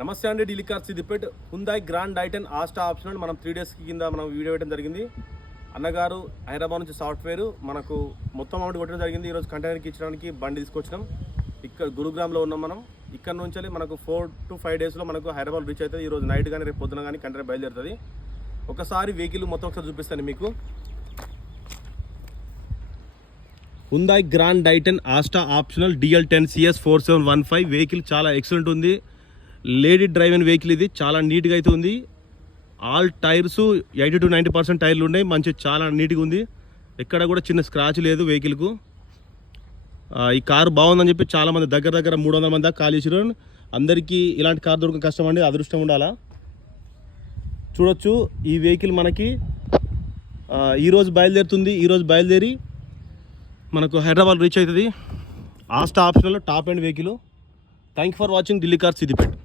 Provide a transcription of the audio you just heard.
నమస్తే అండి, Delhi cars Siddipet. Hyundai grand i ten asta optional మనం 3 days కింద మనం వీడియో వేయడం జరిగింది. అన్నగారు హైదరాబాద్ నుంచి సాఫ్ట్వేర్ మనకు మొత్తం అమౌంట్ కొట్టడం జరిగింది. ఈరోజు కంటైనర్కి ఇచ్చడానికి బండి తీసుకొచ్చినాం. ఇక్కడ గురుగ్రామ్లో ఉన్నాం మనం. ఇక్కడ నుంచి మనకు 4 to 5 daysలో మనకు హైదరాబాద్ రీచ్ అవుతుంది. ఈరోజు నైట్ కానీ రేపు పొద్దున కానీ కంటైనర్ బయలుదేరుతుంది. ఒకసారి వెహికల్ మొత్తం ఒకసారి చూపిస్తాను మీకు. Hyundai grand i ten asta optional DL10 CS 4715 vehicle చాలా ఎక్సలెంట్ ఉంది. లేడీ డ్రైవ్ అయిన వెహికల్ ఇది. చాలా నీట్గా అయితే ఉంది. ఆల్ టైర్స్ 80 to 90% టైర్లు ఉన్నాయి. మంచి చాలా నీట్గా ఉంది. ఎక్కడ కూడా చిన్న స్క్రాచ్ లేదు వెహికల్కు. ఈ కారు బాగుందని చెప్పి చాలామంది దగ్గర 300 మంది దాకా కాల్ చేసారు. అందరికీ ఇలాంటి కారు దొరకడం కష్టం అండి, అదృష్టం ఉండాలా. చూడొచ్చు ఈ వెహికల్ మనకి ఈరోజు బయలుదేరుతుంది. ఈరోజు బయలుదేరి మనకు హైదరాబాద్ రీచ్ అవుతుంది. Asta optional top end vehicle. Thank you for watching Delhi cars Siddipet.